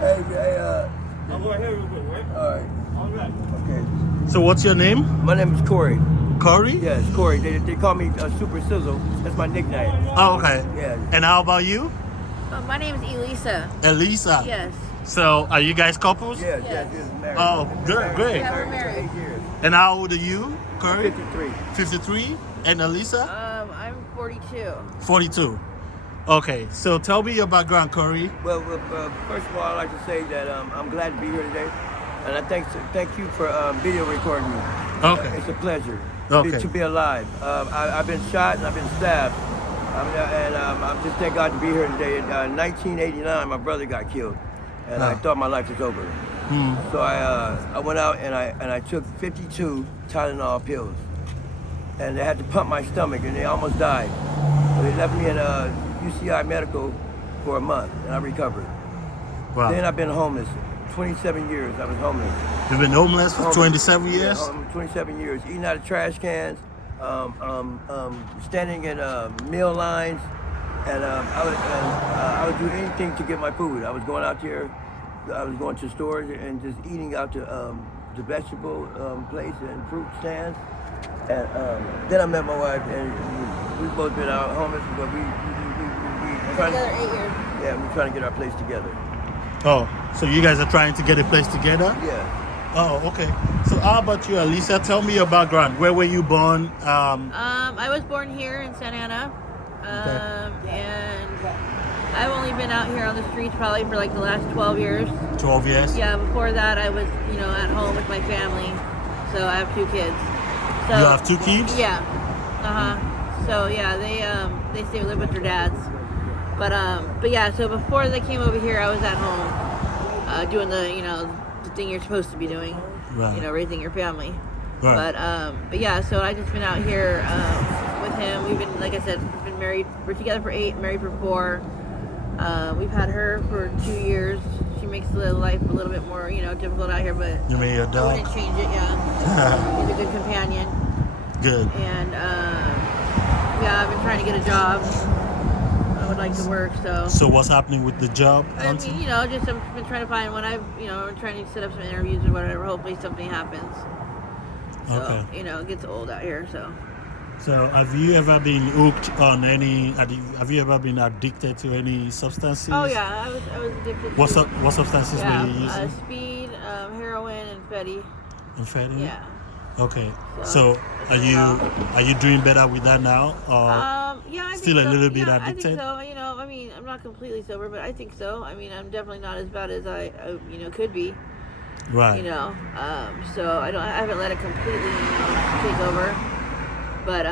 I'll go ahead real quick, right? All right. All right. Okay. So what's your name? My name is Corey. Corey? Yes, Corey. They call me Super Sizzle. That's my nickname. Oh, okay. Yeah. And how about you? My name is Elisa. Elisa. Yes. So are you guys couples? Yes, Yes. yes, married. Oh, good, great. Yeah, we're Married married. for 8 years. And how old are you, Corey? 53. 53. And Elisa? I'm 42. 42. Okay, so tell me your background, Corey. Well, first of all, I'd like to say that I'm glad to be here today, and I thank you for video recording me. Okay. It's a pleasure Okay. to be alive. I've been shot and I've been stabbed, I'm just thank God to be here today. In 1989, my brother got killed, and I thought my life was over. So I went out and I took 52 Tylenol pills, and they had to pump my stomach, and they almost died. So they left me in UCI Medical for a month, and I recovered. Wow. Then I've been homeless. 27 years I was homeless. You've been homeless for 27 years? Yeah, 27 years. Eating out of trash cans, standing in meal lines, and I would do anything to get my food. I was going out there, I was going to stores and just eating out the vegetable place and fruit stands. And then I met my wife, and we've both been out homeless, but we trying Together to, 8 years. yeah, we're trying to get our place together. Oh, so you guys are trying to get a place together? Yeah. Oh, okay. So how about you, Elisa? Tell me your background. Where were you born? I was born here in Santa Ana, and I've only been out here on the streets probably for like the last 12 years. 12 years? Yeah, before that I was, at home with my family. So I have 2 kids. So, You have 2 kids? Yeah. So yeah, they stay live with their dads. But yeah, so before they came over here, I was at home, doing the thing you're supposed to be doing, Right. raising your family. Right. But yeah, so I just been out here with him. We've been, like I said, we've been married. We're together for 8, married for 4. We've had her for 2 years. She makes the life a little bit more, difficult out here, but You mean your I dog? wouldn't change it. Yeah, he's a good companion. Good. And yeah, I've been trying to get a job. I would like to work, so. So what's happening with the job? I mean, just I've been trying to find one. I'm trying to set up some interviews or whatever. Hopefully something happens. So, Okay. it gets old out here, so. So have you ever been hooked on have you ever been addicted to any substances? Oh yeah, I was addicted. What substances were you using? Speed, heroin, and Fetty. Amphetamine? Yeah. Okay. So are you doing better with that now, or Yeah, I think still a so. little bit Yeah, addicted? I think so. I mean, I'm not completely sober, but I think so. I mean, I'm definitely not as bad as I could be. Right. So I haven't let it completely take over, but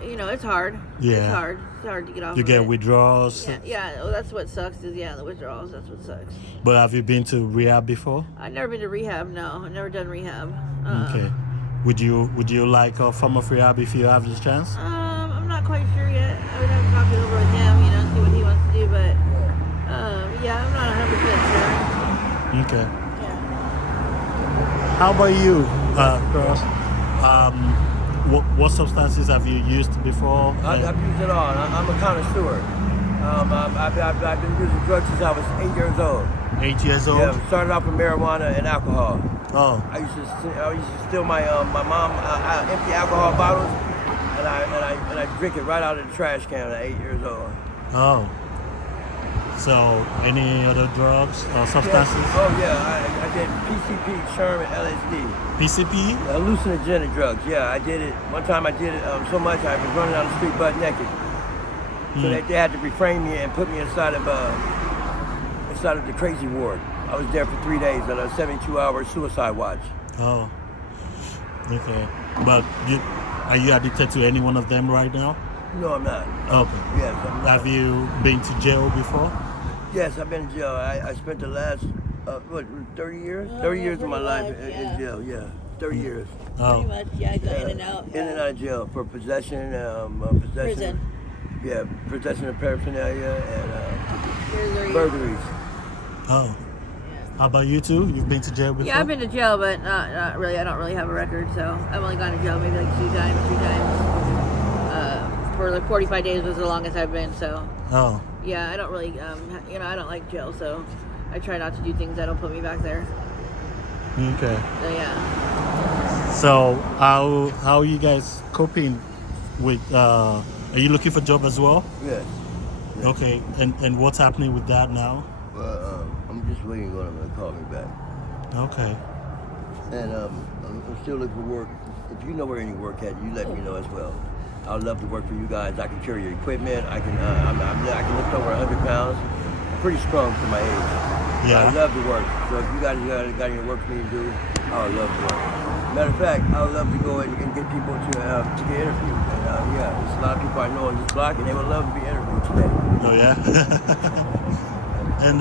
it's hard. Yeah. It's hard. It's hard to get off. You of get it. withdrawals. Yeah. Well, that's what sucks. Is the withdrawals. That's what sucks. But have you been to rehab before? I've never been to rehab. No, I've never done rehab. Okay. Would you like a form of rehab if you have the chance? I'm not quite sure yet. I would have to talk it over with him, see what he wants to do. But yeah, I'm not 100% sure. Okay. Yeah. How about you, Cross? What substances have you used before? I've used it all. I'm a connoisseur. I've been using drugs since I was 8 years old. 8 years old? Yeah, started off with marijuana and alcohol. Oh. I used to steal my mom empty alcohol bottles, and I drink it right out of the trash can at 8 years old. Oh. So, any other drugs or substances? Yeah. Oh yeah, I did PCP, Sherman, LSD. PCP? Hallucinogenic drugs. Yeah, I did it. One time I did it so much I was running down the street butt naked. So they had to refrain me and put me inside of the crazy ward. I was there for 3 days on a 72-hour suicide watch. Oh. Okay. But are you addicted to any one of them right now? No, I'm not. Okay. Yes, I'm not. Have you been to jail before? Yes, I've been in jail. I spent the last 30 years? 30 years of my life in jail. Yeah, 30 years. Oh. Pretty much, yeah, I go in and out. In and out of jail for possession, Prison. Yeah, possession of paraphernalia and Burglary. burglaries. Oh. How about you too? You've been to jail before? Yeah, I've been to jail, but not really. I don't really have a record, so I've only gone to jail maybe like 2 times. For like 45 days was the longest I've been. So. Oh. yeah, I don't really, I don't like jail, so I try not to do things that'll put me back there. Okay. So yeah. So how are you guys coping with? Are you looking for a job as well? Yeah. Okay. And what's happening with that now? Well, I'm just waiting on them to call me back. Okay. And I'm still looking for work. If you know where any work at, you let me know as well. I'd love to work for you guys. I can carry your equipment. I can I can lift over 100 pounds. I'm pretty strong for my age. Yeah. I love to work. So if you guys got any work for me to do, I would love to work. Matter of fact, I would love to go and get people to get interviewed. And yeah, there's a lot of people I know on this block, and they would love to be interviewed today. Oh yeah. And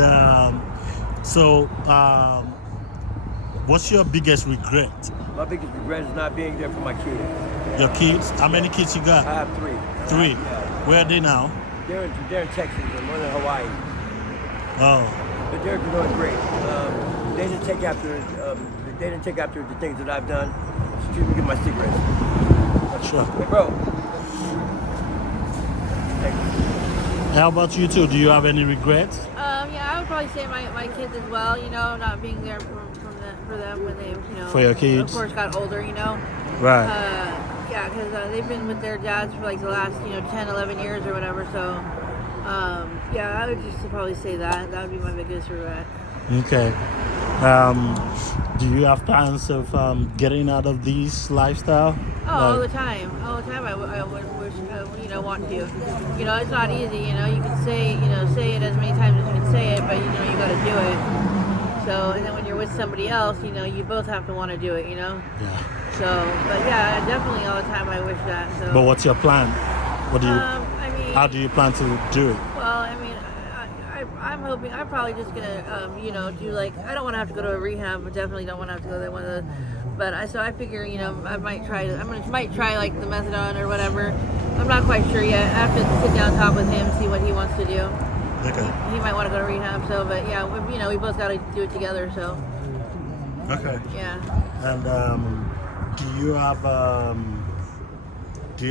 what's your biggest regret? My biggest regret is not being there for my kids. Your kids? How many kids you got? I have 3. 3. Yeah. Where are they now? They're in Texas and one in Hawaii. Oh. But they're doing great. They didn't take after the things that I've done. Excuse me, get my cigarettes. Sure. Hey, bro. Thank you. How about you too? Do you have any regrets? Yeah, I would probably say my kids as well. Not being there for them when they, For your kids? of course, got older. Right. Yeah, because they've been with their dads for like the last 10, 11 years or whatever. So, yeah, I would just probably say that would be my biggest regret. Okay. Do you have plans of getting out of this lifestyle? Oh, all the time. All the time. I would wish, want to. It's not easy. You can say it as many times as you can say it, but you got to do it. So, and then when you're with somebody else, you both have to want to do it. Yeah. So, but yeah, definitely all the time. I wish that. So. But what's your plan? What do you? How do you plan to do it? Well, I'm hoping. I'm probably just gonna, do like. I don't want to have to go to a rehab. But definitely don't want to have to go there. But I figure, I might try. Might try like the methadone or whatever. I'm not quite sure yet. I have to sit down and talk with him, see what he wants to do. Okay. He might want to go to rehab. So, but yeah, we both got to do it together. So. Okay. Yeah. And do you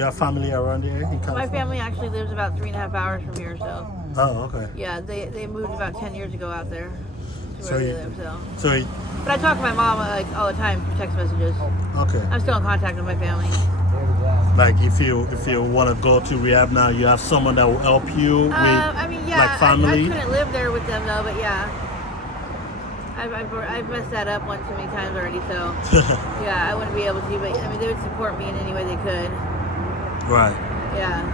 have family around here in California? My family actually lives about 3.5 hours from here. So. Oh, okay. Yeah, they moved about 10 years ago out there. To where they live. So. But I talk to my mom like all the time through text messages. Okay. I'm still in contact with my family. Like if you want to go to rehab now, you have someone that will help you with like family. I couldn't live there with them though, but yeah. I've messed that up one too many times already, so yeah, I wouldn't be able to. But they would support me in any way they could. Right. Yeah.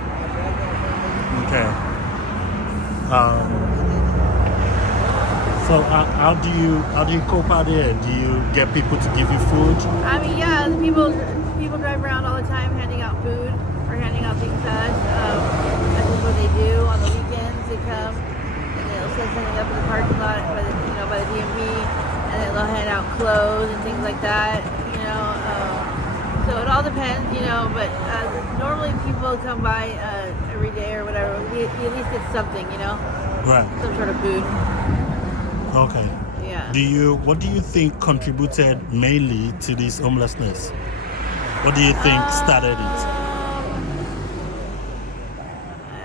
Okay. So how do you cope out there? Do you get people to give you food? Yeah, the people drive around all the time handing out food or handing out things to us. That's just what they do on the weekends. They come and they'll set something up in the parking lot by the DMV, and then they'll hand out clothes and things like that. So it all depends, But normally people come by every day or whatever. We at least get something, Right. Some sort of food. Okay. Yeah. What do you think contributed mainly to this homelessness? What do you think started it?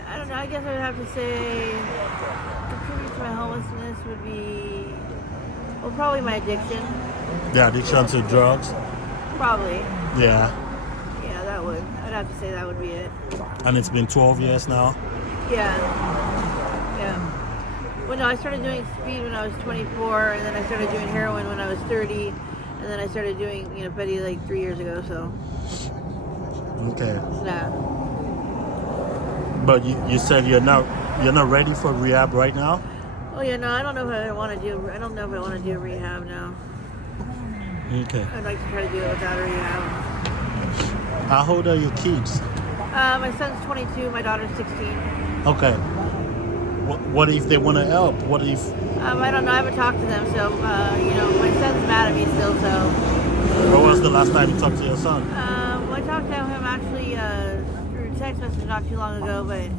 I don't know. I guess I would have to say contribute to my homelessness would be, well, probably my addiction. The addiction to drugs? Probably. Yeah. Yeah, that would. I'd have to say that would be it. And it's been 12 years now? Yeah. Yeah. Well, no, I started doing speed when I was 24, and then I started doing heroin when I was 30, and then I started doing, Betty like 3 years ago, so. Okay. Yeah. But you said you're not ready for rehab right now? Oh yeah, no, I don't know if I want to do rehab now. Okay. I'd like to try to do it without a rehab. How old are your kids? My son's 22, my daughter's 16. Okay. What if they want to help? What if? I don't know. I haven't talked to them, so my son's mad at me still. So. When was the last time you talked to your son? I talked to him actually through text message not too long ago, but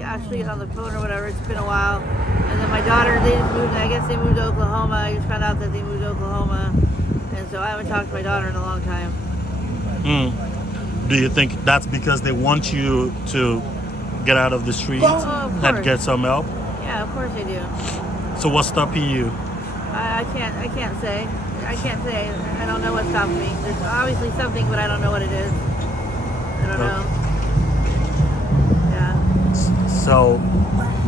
actually on the phone or whatever. It's been a while. And then my daughter, they just moved. I guess they moved to Oklahoma. I just found out that they moved to Oklahoma, and so I haven't talked to my daughter in a long time. Do you think that's because they want you to get out of the streets of and course. get some help? Yeah, of course I do. So what's stopping you? I can't say. I can't say. I don't know what's stopping me. There's obviously something, but I don't know what it is. I don't know. Yeah. So,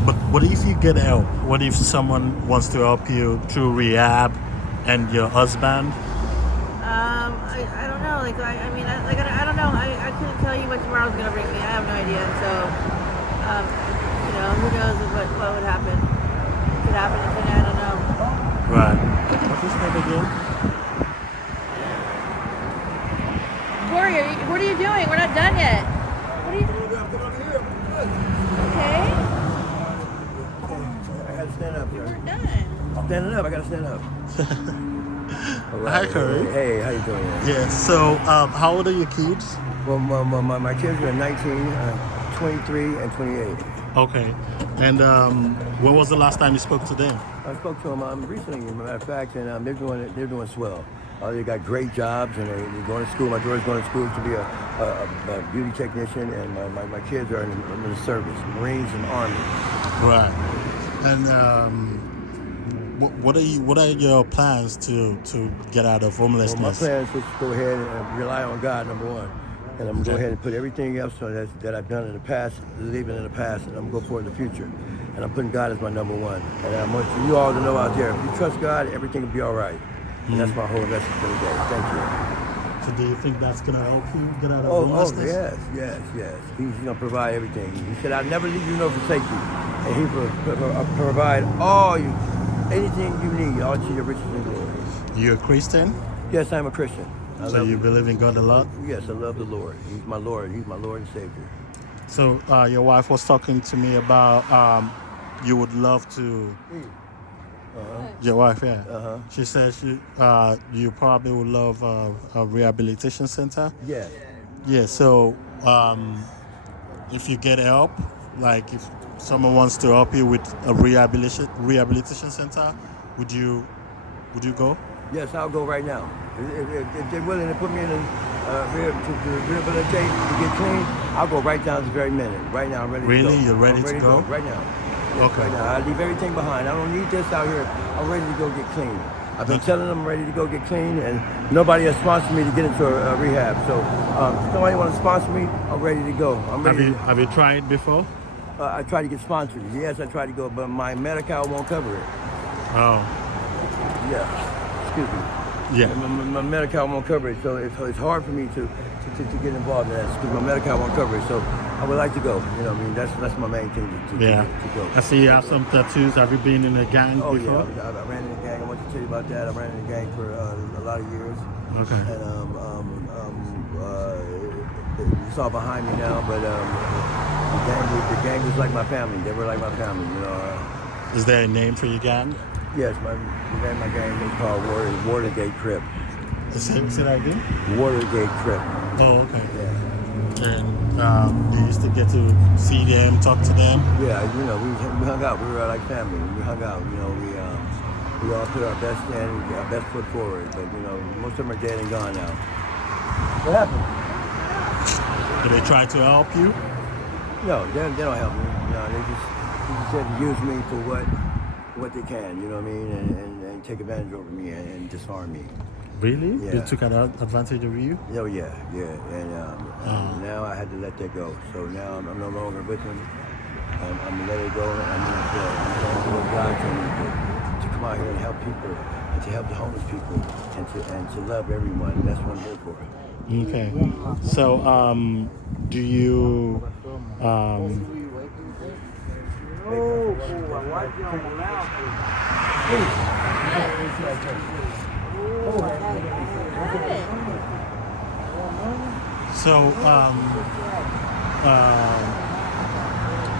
but what if you get help? What if someone wants to help you through rehab and your husband? I don't know. Like I don't know. I couldn't tell you what tomorrow's gonna bring me. I have no idea. So, who knows what would happen? It could happen. It could. I don't know. Right. What's his name again? Corey, what are you doing? We're not done yet. What are you doing? Okay. I gotta stand up here. We're done. Standing up, I gotta stand up. Hi, Corey. Hey, how you doing? Yeah. So, how old are your kids? Well, my kids are 19, 23, and 28. Okay. And when was the last time you spoke to them? I spoke to them recently, as a matter of fact, and they're doing swell. They got great jobs, and they're going to school. My daughter's going to school to be a beauty technician, and my kids are in the service, Marines and Army. Right. And what are your plans to get out of homelessness? Well, my plan is just to go ahead and rely on God, number one. And I'm going to go ahead and put everything else that I've done in the past, leave it in the past, and I'm going to go for it in the future. And I'm putting God as my number one. And I want you all to know out there, if you trust God, everything will be all right. And that's my whole message for the day. Thank you. So do you think that's going to help you get out of homelessness? Yes. He's going to provide everything. He said, I'll never leave you nor forsake you. And he will provide anything you need, all to your riches and glory. You're a Christian? Yes, I'm a Christian. So you believe in God a lot? Yes, I love the Lord. He's my Lord. He's my Lord and Savior. So your wife was talking to me about you would love to... Your wife, yeah. She says you probably would love a rehabilitation center. Yes. Yeah, so if you get help, like if someone wants to help you with a rehabilitation center, would you go? Yes, I'll go right now. If they're willing to put me in to rehabilitate, to get clean, I'll go right down this very minute. Right now, I'm ready to go. Really? You're ready to go? Right now. Yes, Okay. Right now. I leave everything behind. I don't need this out here. I'm ready to go get clean. I've been telling them I'm ready to go get clean, and nobody has sponsored me to get into a rehab. So if somebody wants to sponsor me, I'm ready to go. I'm ready. Have you tried before? I tried to get sponsored. Yes, I tried to go, but my Medi-Cal won't cover it. Oh. Yeah. Excuse me. Yeah. My Medi-Cal won't cover it, so it's hard for me to get involved in that because my Medi-Cal won't cover it. So I would like to go. You know what I mean? That's my main thing to go. I see you have some tattoos. Have you been in a gang before? Yeah, I ran in a gang. I want to tell you about that. I ran in a gang for a lot of years. Okay. And it's all behind me now, but the gang was like my family. They were like my family, you know. Is there a name for your gang? Yes, my gang is called Watergate Crip. Say that again? Watergate Crip. Oh, okay. Yeah. And do you still get to see them, talk to them? Yeah, you know, we hung out. We were like family. We hung out. You know, we all put our best foot forward. But you know, most of them are dead and gone now. What happened? Do they try to help you? No, they don't help me. No, they just said to use me for what they can. You know what I mean? And take advantage over me and disarm me. Really? Yeah. They took advantage of you? Oh yeah. And now I had to let that go. So now I'm no longer with them. I'm gonna let it go. I'm gonna God to come out here and help people, and to help the homeless people, and to love everyone. That's what I'm here for. Okay. So, do you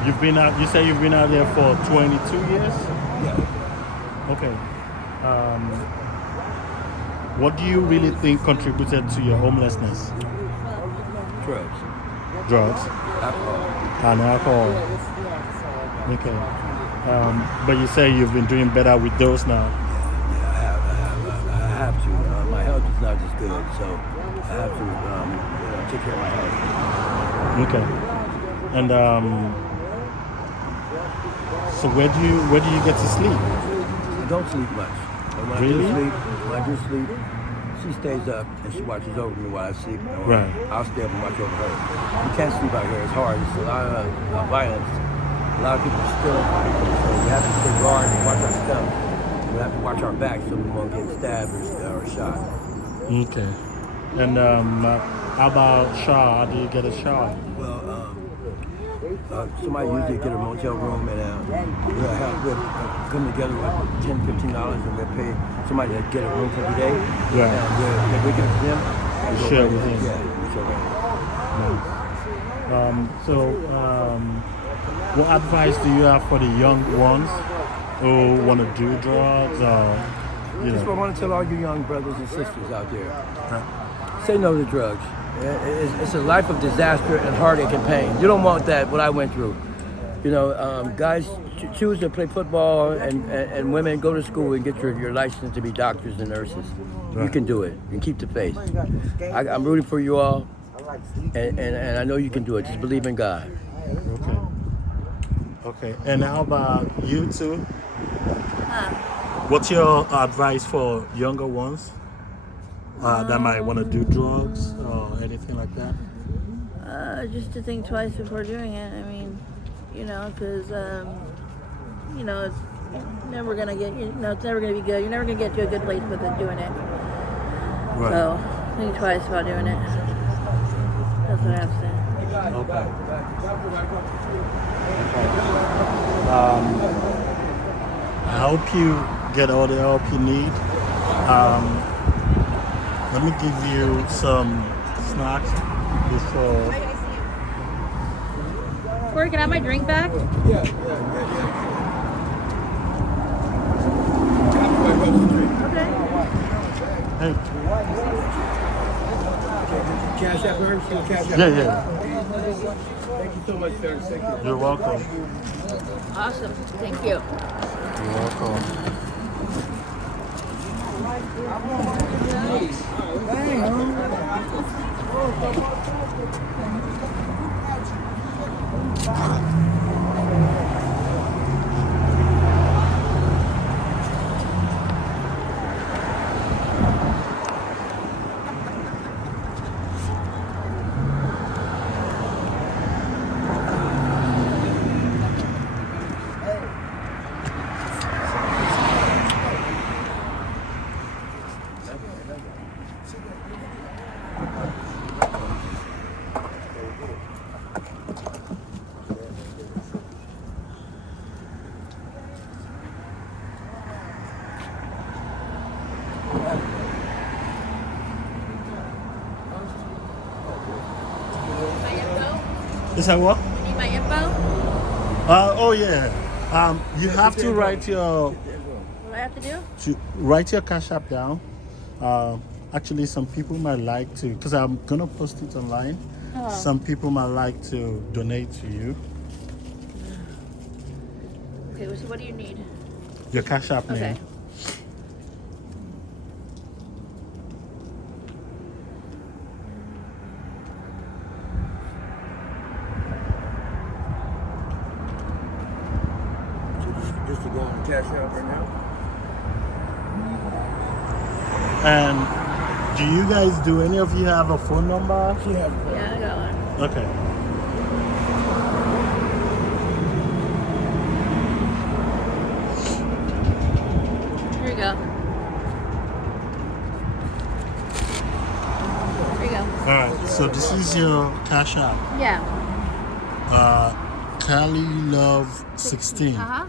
you've been out. You say you've been out there for 22 years. Yeah. Okay. What do you really think contributed to your homelessness? Drugs. Alcohol. Okay. But you say you've been doing better with those now. I have to. My health is not just good, so I have to take care of my health. Okay. And So where do you get to sleep? I don't sleep much. And when Really? I do sleep, she stays up and she watches over me while I sleep. Or Right. I'll stay up and watch over her. You can't sleep out here. It's hard. It's a lot of violence. A lot of people are still. So we have to stay guard and watch our stuff. We have to watch our back so we won't get stabbed or shot. Okay. And how about shower? How do you get a shower? Well, somebody usually get a motel room and we'll come together with $10, $15 and we'll pay somebody to get a room for the day. Right. And we'll give it to them. And we'll Share bring with it. them. Yeah, we'll share with them. What advice do you have for the young ones who want to do drugs or, you Just know? what I want to tell all you young brothers and sisters out there. Say no to drugs. It's a life of disaster and heartache and pain. You don't want that, what I went through. You know, guys choose to play football and women go to school and get your license to be doctors and nurses. You Right. can do it and keep the faith. I'm rooting for you all and I know you can do it. Just believe in God. Okay. Okay. And how about you two? What's your advice for younger ones that might want to do drugs or anything like that? Just to think twice before doing it. I mean, you know, because you know, it's never gonna get, you know, it's never gonna be good. You're never gonna get to a good place with it doing it. Right. So think twice about doing it. That's what I have to say. Okay. I hope you get all the help you need. Let me give you some snacks before. Corey, can I have my drink back? Yeah. Okay. Hey. Cash App her? Cash App? Yeah. Thank you so much, sir. Thank you. You're welcome. Awesome. Thank you. You're welcome. Is that what? You need my info? Oh yeah. You have to write your What do I have to do? write your Cash App down. Actually, some people might like to, because I'm gonna post it online. Oh. Some people might like to donate to you. Okay, so what do you need? Your Cash App Okay. name. Just to go on Cash App right now. And do you guys, do any of you have a phone number? Yeah. Yeah, I got one. Okay. Here you go. Here you go. Alright, so this is your Cash App. Yeah. Cali Love 16. Uh-huh.